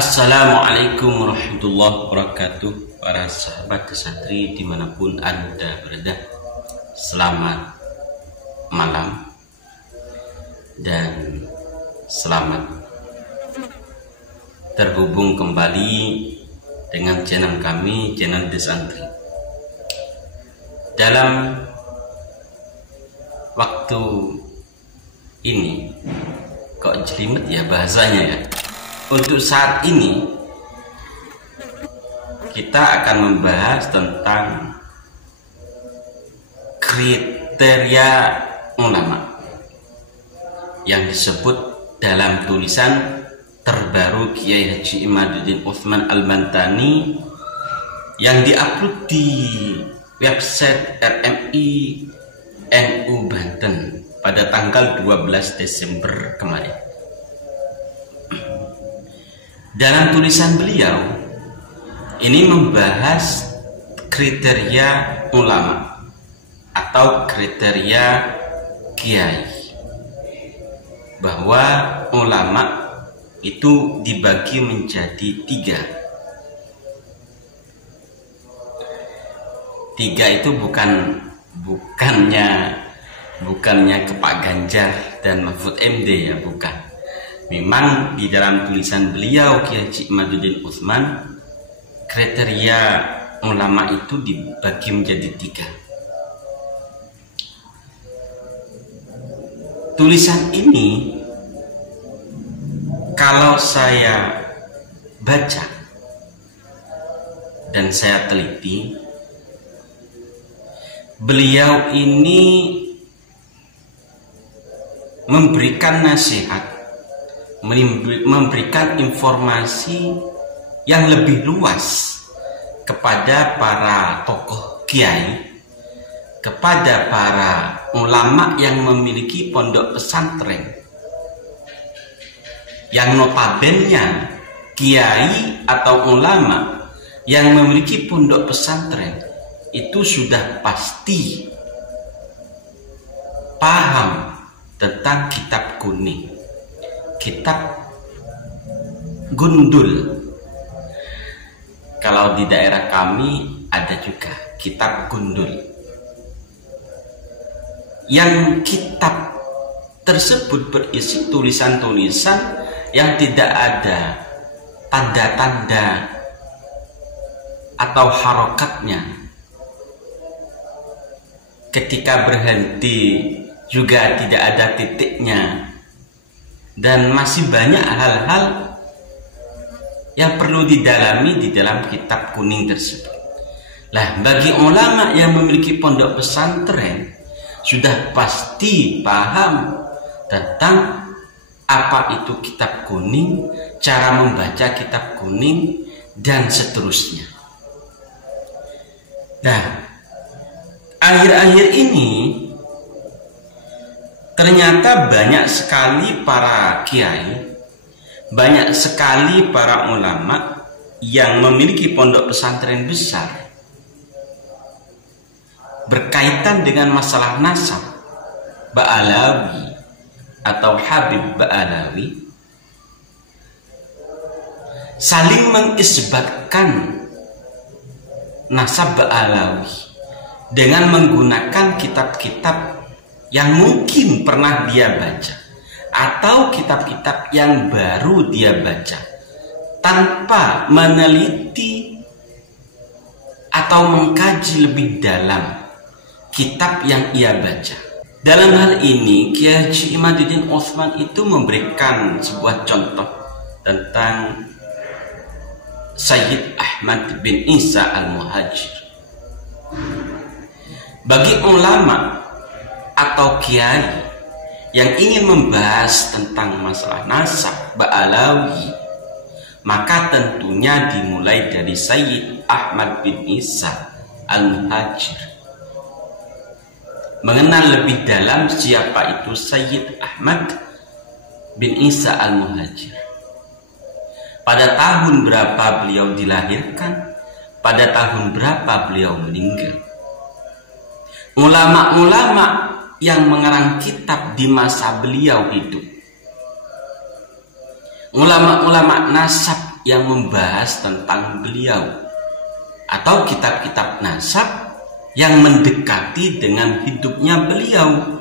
Assalamualaikum warahmatullahi wabarakatuh. Para sahabat kesatri dimanapun Anda berada, selamat malam dan selamat terhubung kembali dengan channel kami, channel Desantri. Dalam waktu ini kok jelimet ya bahasanya ya. Untuk saat ini kita akan membahas tentang kriteria ulama yang disebut dalam tulisan terbaru Kiai Haji Imaduddin Utsman Al-Bantani yang diupload di website RMI NU Banten pada tanggal 12 Desember kemarin. Dalam tulisan beliau ini membahas kriteria ulama atau kriteria kiai, bahwa ulama itu dibagi menjadi tiga. Tiga itu bukannya ke Pak Ganjar dan Mahfud MD ya, bukan. Memang di dalam tulisan beliau Kiai Haji Imaduddin Utsman, kriteria ulama itu dibagi menjadi tiga. Tulisan ini kalau saya baca dan saya teliti, beliau ini memberikan nasihat, memberikan informasi yang lebih luas kepada para tokoh kiai, kepada para ulama yang memiliki pondok pesantren, yang notabene kiai atau ulama yang memiliki pondok pesantren itu sudah pasti paham tentang kitab kuning, kitab gundul. Kalau di daerah kami ada juga kitab gundul, yang kitab tersebut berisi tulisan-tulisan yang tidak ada tanda-tanda atau harokatnya. Ketika berhenti juga tidak ada titiknya. Dan masih banyak hal-hal yang perlu didalami di dalam kitab kuning tersebut. Lah, bagi ulama yang memiliki pondok pesantren sudah pasti paham tentang apa itu kitab kuning, cara membaca kitab kuning, dan seterusnya. Nah, akhir-akhir ini ternyata banyak sekali para kiai, banyak sekali para ulama yang memiliki pondok pesantren besar berkaitan dengan masalah nasab Ba'alawi atau Habib Ba'alawi, saling mengisbatkan nasab Ba'alawi dengan menggunakan kitab-kitab yang mungkin pernah dia baca atau kitab-kitab yang baru dia baca tanpa meneliti atau mengkaji lebih dalam kitab yang ia baca. Dalam hal ini Kiai Haji Imaduddin Utsman itu memberikan sebuah contoh tentang Sayyid Ahmad bin Isa Al-Muhajir. Bagi ulama atau kiai yang ingin membahas tentang masalah nasab Ba'alawi, maka tentunya dimulai dari Sayyid Ahmad bin Isa Al-Muhajir. Mengenal lebih dalam siapa itu Sayyid Ahmad bin Isa Al-Muhajir, pada tahun berapa beliau dilahirkan, pada tahun berapa beliau meninggal. Ulama-ulama yang mengarang kitab di masa beliau hidup, ulama-ulama nasab yang membahas tentang beliau, atau kitab-kitab nasab yang mendekati dengan hidupnya beliau.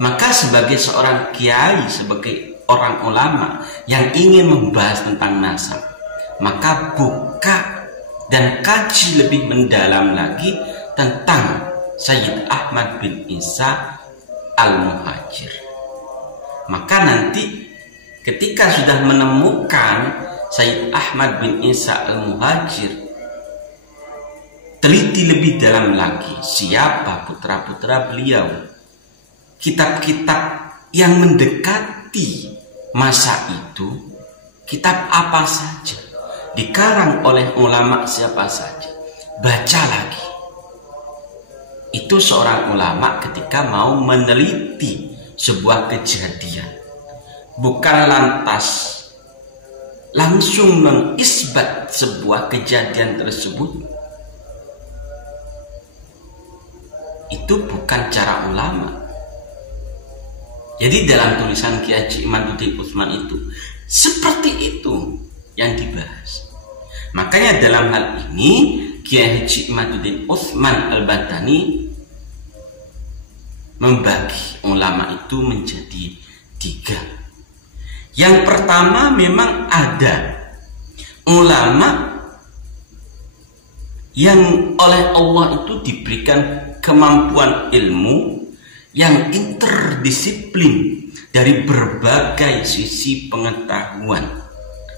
Maka sebagai seorang kiai, sebagai orang ulama yang ingin membahas tentang nasab, maka buka dan kaji lebih mendalam lagi tentang Sayyid Ahmad bin Isa Al-Muhajir. Maka nanti ketika sudah menemukan Sayyid Ahmad bin Isa Al-Muhajir, teliti lebih dalam lagi siapa putra-putra beliau, kitab-kitab yang mendekati masa itu, kitab apa saja, dikarang oleh ulama siapa saja, baca lagi. Itu seorang ulama ketika mau meneliti sebuah kejadian, bukan lantas langsung mengisbat sebuah kejadian tersebut. Itu bukan cara ulama. Jadi dalam tulisan Kiai Haji Imaduddin Utsman itu seperti itu yang dibahas. Makanya dalam hal ini Kiai Haji Imaduddin Utsman Al-Bantani membagi ulama itu menjadi 3. Yang pertama, memang ada ulama yang oleh Allah itu diberikan kemampuan ilmu yang interdisiplin dari berbagai sisi pengetahuan,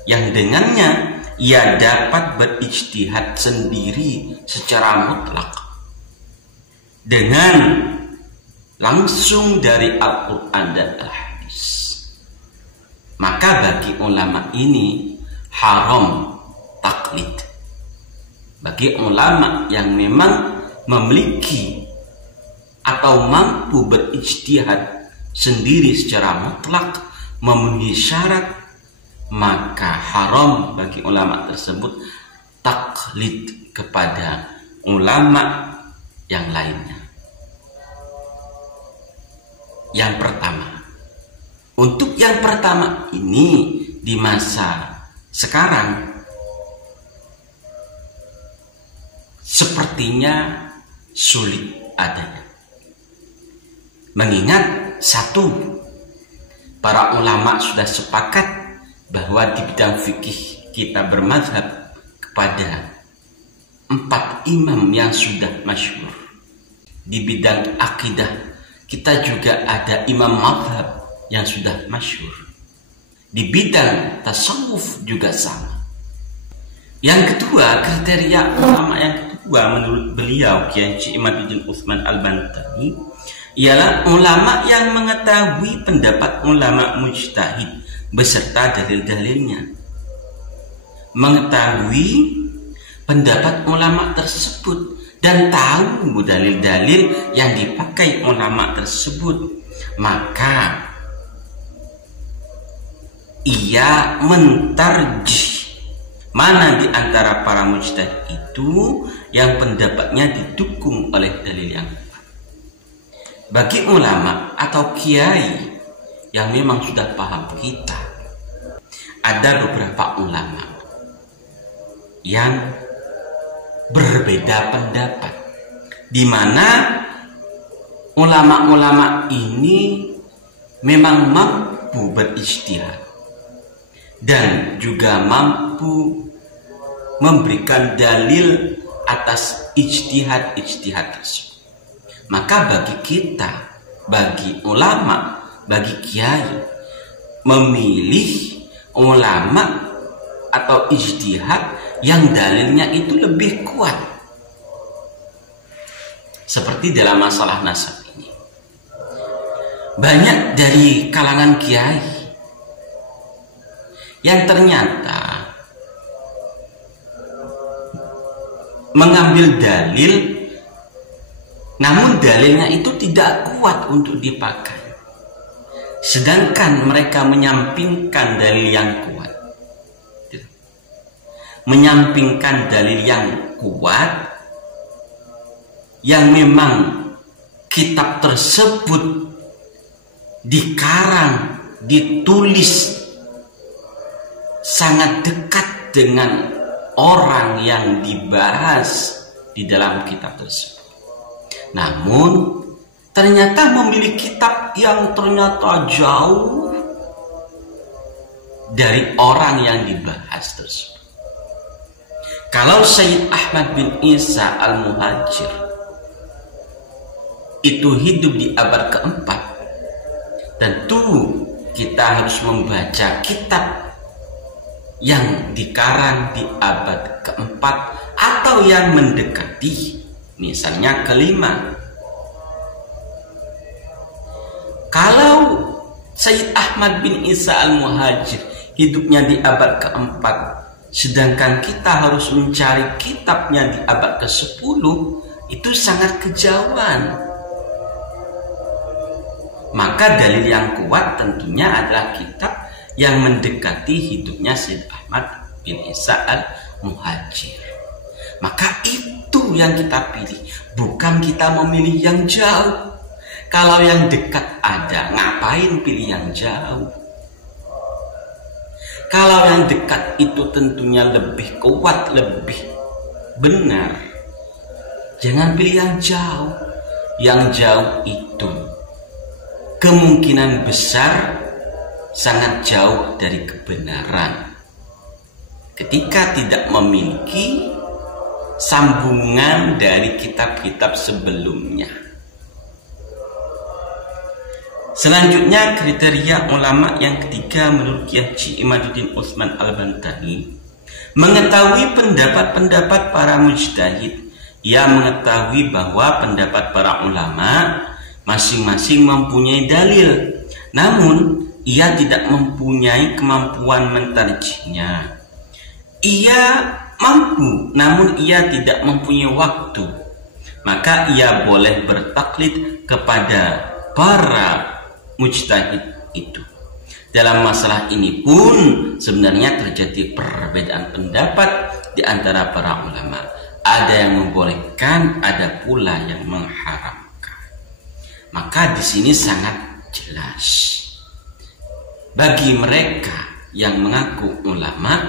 yang dengannya ia dapat berijtihad sendiri secara mutlak dengan langsung dari Al-Quran dan Al-Hadis. Maka bagi ulama ini haram taklid. Bagi ulama yang memang memiliki atau mampu berijtihad sendiri secara mutlak, memenuhi syarat, maka haram bagi ulama tersebut taklid kepada ulama yang lainnya. Yang pertama, untuk yang pertama ini di masa sekarang sepertinya sulit adanya. Mengingat satu, para ulama sudah sepakat bahwa di bidang fikih kita bermadzhab kepada 4 imam yang sudah masyhur. Di bidang akidah kita juga ada imam mazhab yang sudah masyhur. Di bidang tasawuf juga sama. Yang kedua, kriteria ulama yang kedua menurut beliau Kiai Haji Imaduddin Utsman Al-Bantani ialah ulama yang mengetahui pendapat ulama mujtahid beserta dalil-dalilnya. Mengetahui pendapat ulama tersebut dan tahu dalil-dalil yang dipakai ulama tersebut, maka ia mentarjih mana di antara para mujtahid itu yang pendapatnya didukung oleh dalil yang kuat. Bagi ulama atau kiai yang memang sudah paham kita, ada beberapa ulama yang berbeda pendapat, di mana ulama-ulama ini memang mampu berijtihad dan juga mampu memberikan dalil atas ijtihad tersebut. Maka bagi kita, bagi ulama, bagi kiai, memilih ulama atau ijtihad yang dalilnya itu lebih kuat. Seperti dalam masalah nasab ini, banyak dari kalangan kiai yang ternyata mengambil dalil, namun dalilnya itu tidak kuat untuk dipakai, sedangkan mereka menyampingkan dalil yang kuat. Menyampingkan dalil yang kuat yang memang kitab tersebut dikarang, ditulis sangat dekat dengan orang yang dibahas di dalam kitab tersebut. Namun ternyata memilih kitab yang ternyata jauh dari orang yang dibahas tersebut. Kalau Sayyid Ahmad bin Isa Al-Muhajir itu hidup di abad keempat, tentu kita harus membaca kitab yang dikarang di abad keempat atau yang mendekati, misalnya kelima. Kalau Sayyid Ahmad bin Isa Al-Muhajir hidupnya di abad keempat, sedangkan kita harus mencari kitabnya di abad ke-10, itu sangat kejauhan. Maka dalil yang kuat tentunya adalah kitab yang mendekati hidupnya Sayyid Ahmad bin Isa Al-Muhajir. Maka itu yang kita pilih, bukan kita memilih yang jauh. Kalau yang dekat ada, ngapain pilih yang jauh? Kalau yang dekat itu tentunya lebih kuat, lebih benar, jangan pilih yang jauh. Yang jauh itu kemungkinan besar sangat jauh dari kebenaran ketika tidak memiliki sambungan dari kitab-kitab sebelumnya. Selanjutnya, kriteria ulama yang ketiga menurut Kiai Haji Imaduddin Utsman Al-Bantani, mengetahui pendapat-pendapat para mujtahid. Ia mengetahui bahwa pendapat para ulama masing-masing mempunyai dalil, namun ia tidak mempunyai kemampuan mentarjihnya. Ia mampu, namun ia tidak mempunyai waktu. Maka ia boleh bertaklid kepada para mujtahid itu. Dalam masalah ini pun sebenarnya terjadi perbedaan pendapat di antara para ulama. Ada yang membolehkan, ada pula yang mengharamkan. Maka di sini sangat jelas bagi mereka yang mengaku ulama,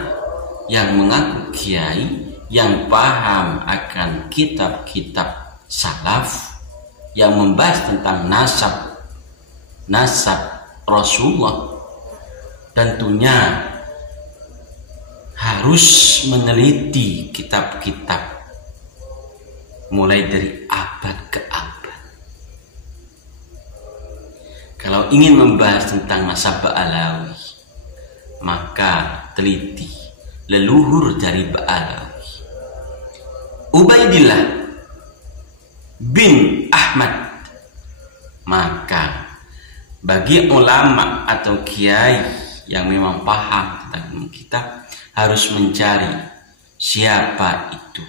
yang mengaku kiai, yang paham akan kitab-kitab salaf yang membahas tentang nasab Rasulullah, tentunya harus meneliti kitab-kitab mulai dari abad ke abad. Kalau ingin membahas tentang nasab Ba'alawi, maka teliti leluhur dari Ba'alawi, Ubaidillah bin Ahmad. Maka bagi ulama atau kiai yang memang paham tentang kitab, harus mencari siapa itu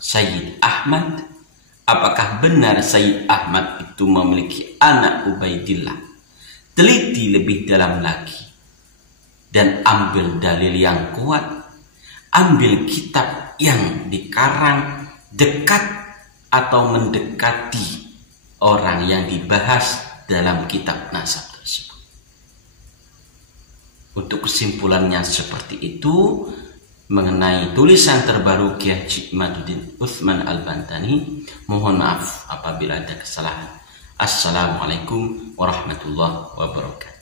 Sayyid Ahmad. Apakah benar Sayyid Ahmad itu memiliki anak Ubaidillah? Teliti lebih dalam lagi dan ambil dalil yang kuat, ambil kitab yang dikarang dekat atau mendekati orang yang dibahas dalam kitab nasab tersebut. Untuk kesimpulannya seperti itu mengenai tulisan terbaru Kiai Haji Imaduddin Utsman Al-Bantani. Mohon maaf apabila ada kesalahan. Assalamualaikum warahmatullahi wabarakatuh.